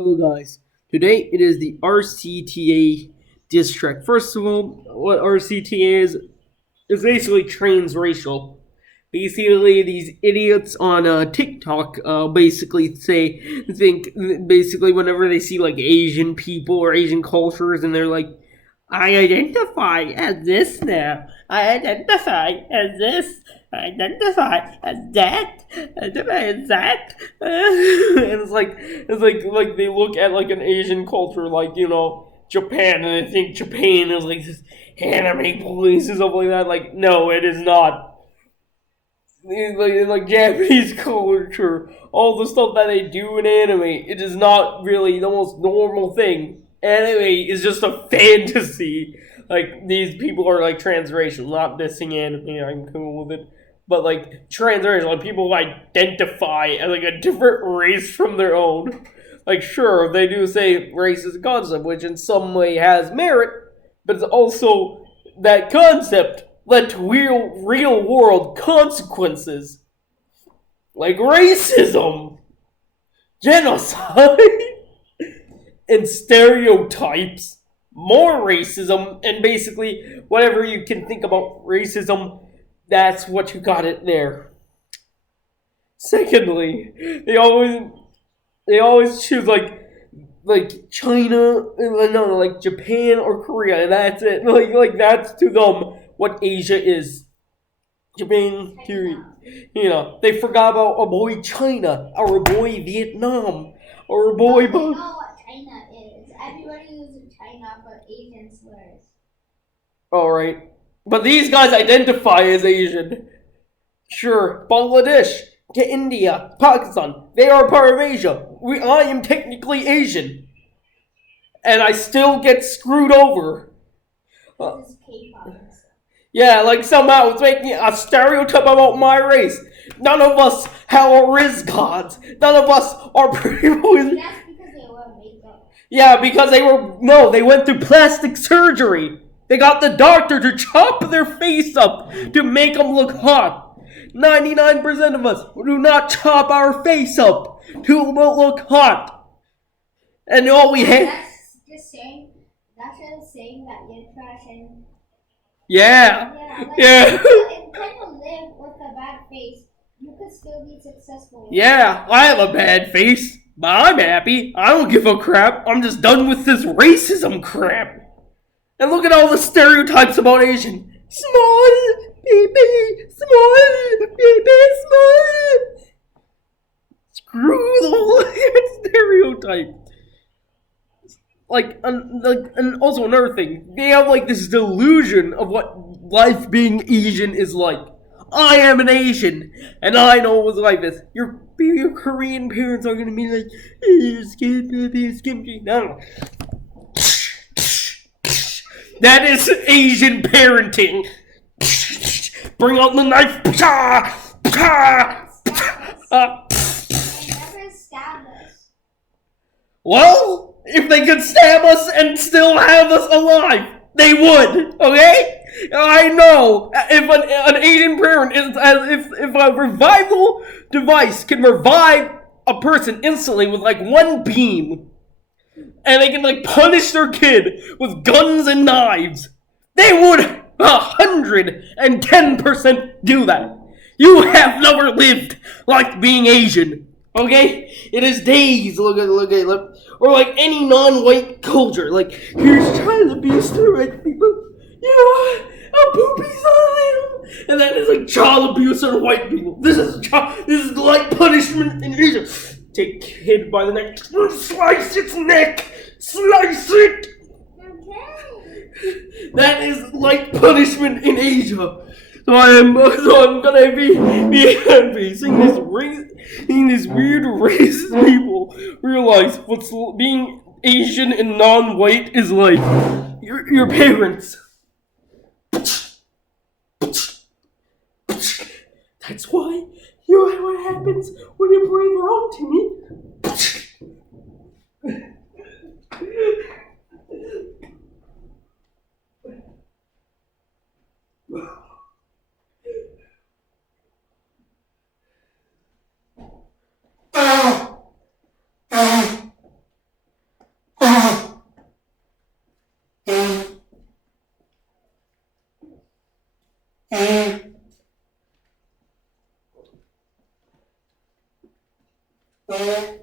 Hello, guys. Today it is the rcta diss track. First of all, what rcta is basically transracial. Basically, these idiots on TikTok basically think basically whenever they see like Asian people or Asian cultures, and they're like, I identify as this now. I identify as this. I identify as that. I identify as that. And it's like they look at like an Asian culture, like Japan, and they think Japan is like this anime police and stuff like that. Like, no, it is not. Like Japanese culture, all the stuff that they do in anime, it is not really the most normal thing. Anime is just a fantasy. Like, these people are like transracial, not dissing anime. I'm cool with it, but like transracial, like people who identify as like a different race from their own. Like, sure, they do say race is a concept, which in some way has merit, but it's also that concept led to real world consequences like racism, genocide, and stereotypes, more racism, and basically whatever you can think about racism, that's what you got it there. Secondly, they always choose like China, no, like Japan or Korea, and that's it. Like that's to them what Asia is. Japan, Korea. They forgot about our boy China, our boy Vietnam, our boy. They know what China is. Everybody uses China for Asian slurs. All right, but these guys identify as Asian. Sure, Bangladesh, to India, Pakistan, they are part of Asia. I am technically Asian, and I still get screwed over. This is K-pop. Yeah, like somehow it's making a stereotype about my race. None of us are Riz gods. None of us are people with. That's because they wear makeup. Yeah, because they went through plastic surgery. They got the doctor to chop their face up to make them look hot. 99% of us do not chop our face up to look hot. And all we hate. That's just saying that you're trash and. Yeah. If you kind of live with a bad face, you could still be successful. Yeah, I have a bad face, but I'm happy. I don't give a crap. I'm just done with this racism crap. And look at all the stereotypes about Asian. Small, baby, small, baby, small. Screw the whole stereotype. And also another thing, they have like this delusion of what life being Asian is like. I am an Asian, and I know what life is. Your Korean parents are gonna be like, skin, no. That is Asian parenting. Bring out the knife. They never stab us. Well, if they could stab us and still have us alive, they would. Okay? I know. If an Asian parent is, if a revival device can revive a person instantly with like one beam, and they can like punish their kid with guns and knives, they would 110% do that. You have never lived like being Asian. Okay? It is days. Look, or like any non-white culture. Like, here's child abuse to white people. A poopy's on them. And that is like child abuse on white people. This is like punishment in Asia. Take kid by the neck, slice its neck, slice it. Okay. That is like punishment in Asia. So I'm gonna be seeing these weird racist people realize what's being Asian and non-white is like. Your parents. That's why what happens when you breathe wrong to me. That's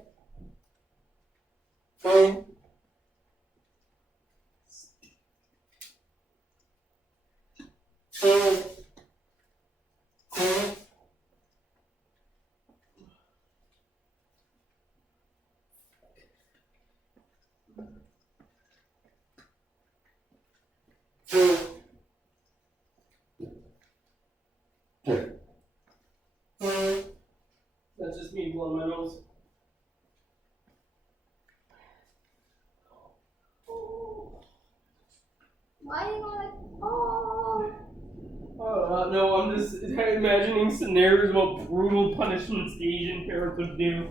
just me blowing my nose. Why are you going like, oh? No, I'm just imagining scenarios about brutal punishments the Asian parents would do.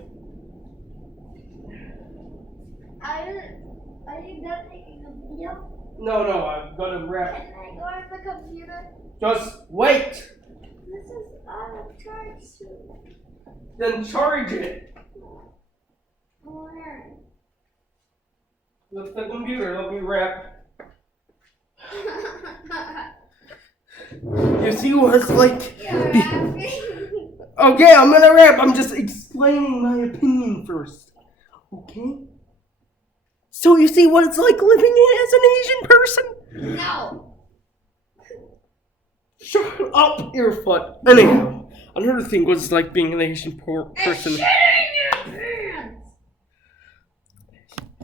Are you done taking a video? No, I've got to wrap. Can I go on the computer? Just wait! This is out of charge too. Then charge it! Where? With the computer, let me wrap. You see what it's like? You're laughing. Okay, I'm gonna wrap. I'm just explaining my opinion first. Okay? So you see what it's like living as an Asian person? No. Shut up, earfoot. Anyhow, another thing was like being an Asian person.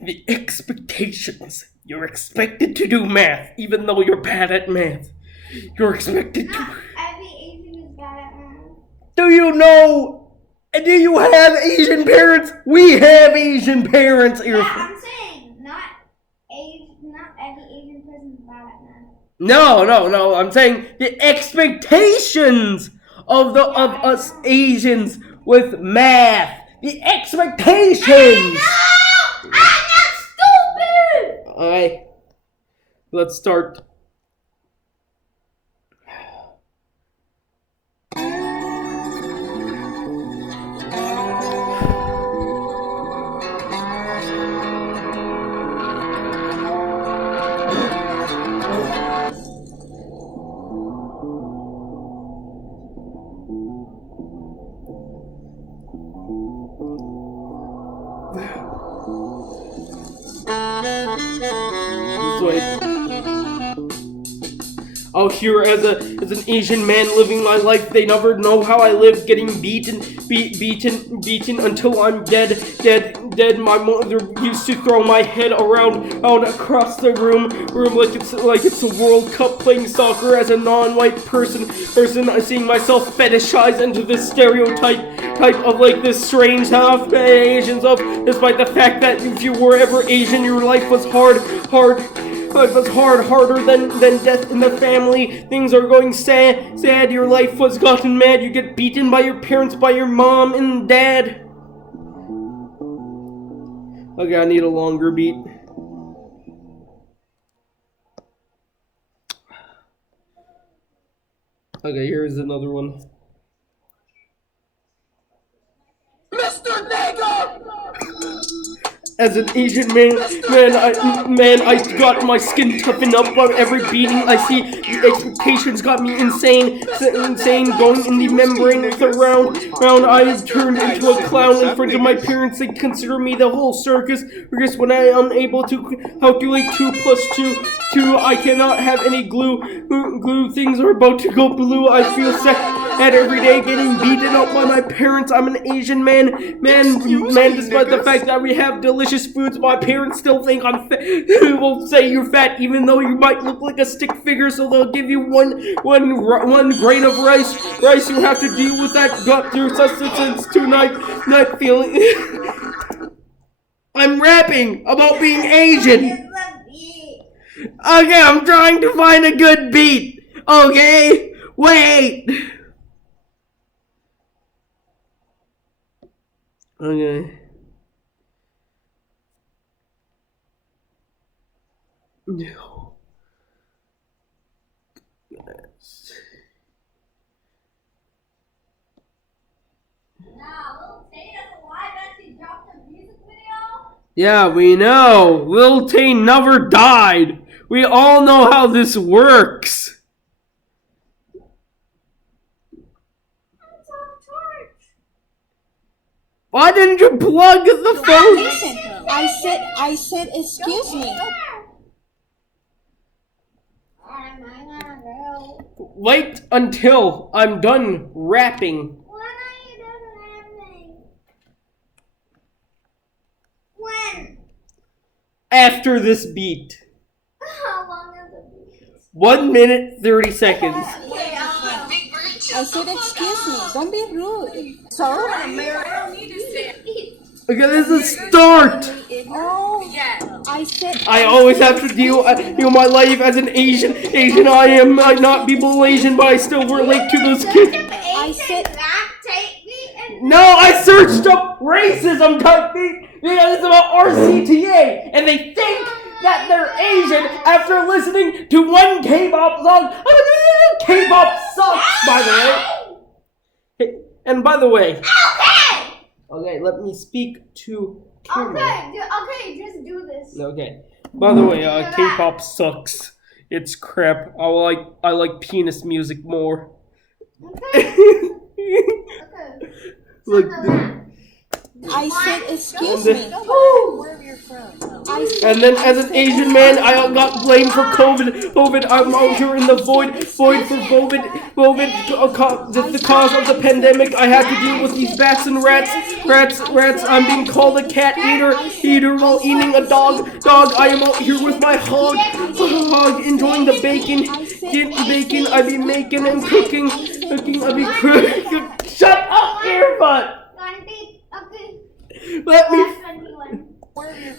The expectations. You're expected to do math, even though you're bad at math. You're expected to. Every Asian is bad at math. Do you know? Do you have Asian parents? We have Asian parents. Yeah, I'm saying not every Asian person is bad at math. No. I'm saying the expectations of us Asians with math. The expectations. I'm not stupid. Alright. Let's start. Out here as an Asian man living my life, they never know how I live, getting beaten until I'm dead. My mother used to throw my head around across the room like it's a World Cup, playing soccer as a non-white person. Seeing myself fetishized into this stereotype of like this strange half Asians of, despite the fact that if you were ever Asian, your life was harder than death in the family. Things are going sad. Your life was gotten mad. You get beaten by your parents, by your mom and dad. Okay, I need a longer beat. Okay, here's another one. Mr. Nigger! As an Asian man, I got my skin toughened up by every beating I see. The expectations got me insane, going in the membrane around. I turned into a clown in front of my parents. They consider me the whole circus. Because when I am unable to calculate 2 + 2, I cannot have any glue. Things are about to go blue. I feel sad every day, getting beaten up by my parents. I'm an Asian man, despite the fact that we have delicious foods, my parents still think I'm fat. Will say you're fat, even though you might look like a stick figure. So they'll give you one grain of rice. You have to deal with that gut through sustenance tonight. Not feeling. I'm rapping about being Asian. Okay, I'm trying to find a good beat. Okay, wait. Okay. No. Yes. Yeah, we know. Lil Tay never died. We all know how this works. Why didn't you plug the phone? Listen, I said, excuse me. Wait until I'm done rapping. When are you done rapping? When? After this beat. How long is it? 1 minute 30 seconds. Okay, I said, excuse me. Don't be rude. So? Okay, this is a start. Oh, I said. I always have to deal my life as an Asian. I might not be Malaysian, but I still relate to those kids. I said. No, I searched up racism type beat because it's about RCTA, and they think that they're Asian after listening to one K-pop song. K-pop sucks, by the way. And by the way, okay, let me speak to camera. Okay, just do this. Okay. By the way, K-pop sucks. It's crap. I like penis music more. Okay. Look. I said, excuse And me. then- Where are you from? And then, as an Asian man, I got blamed for COVID. I'm out here in the void for COVID. Just the cause of the pandemic. I had to deal with these bats and rats. I'm being called a cat eater while eating a dog. I am out here with my hog, enjoying the bacon. I be making and cooking. I be cooking. Shut up, earbud. Let me.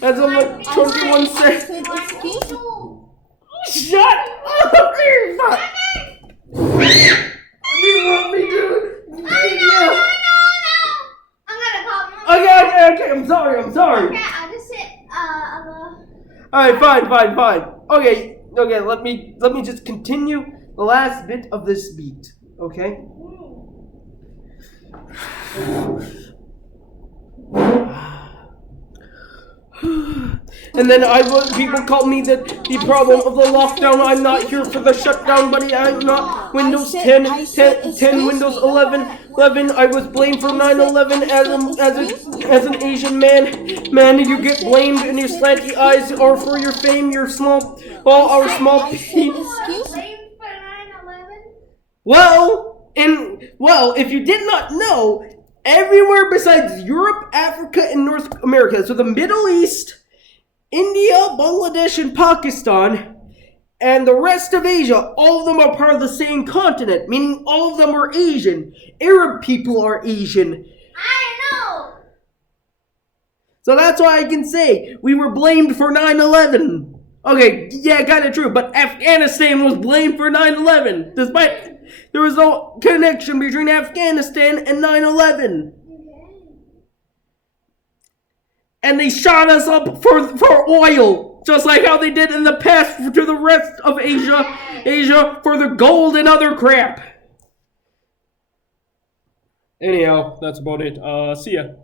As I'm like 21 seconds. Excuse me. Shut up, earbud. What do you want me to do? Yeah. I'm gonna call Mom. Okay. I'm sorry. Okay, I'll just sit. Alright, fine. Okay. Let me just continue the last bit of this beat. Okay. And then people call me the problem of the lockdown. I'm not here for the shutdown, buddy. I'm not Windows 10, Windows 11. I was blamed for 9/11 as an Asian man. Man, you get blamed, and your slanty eyes are for your fame. Your small, our small. Excuse me. Well, if you did not know, everywhere besides Europe, Africa, and North America, so the Middle East, India, Bangladesh, and Pakistan, and the rest of Asia, all of them are part of the same continent, meaning all of them are Asian. Arab people are Asian. I know. So that's why I can say we were blamed for 9/11. Okay, yeah, kind of true, but Afghanistan was blamed for 9/11, despite there was no connection between Afghanistan and 9/11. And they shot us up for oil, just like how they did in the past to the rest of Asia for the gold and other crap. Anyhow, that's about it. See ya.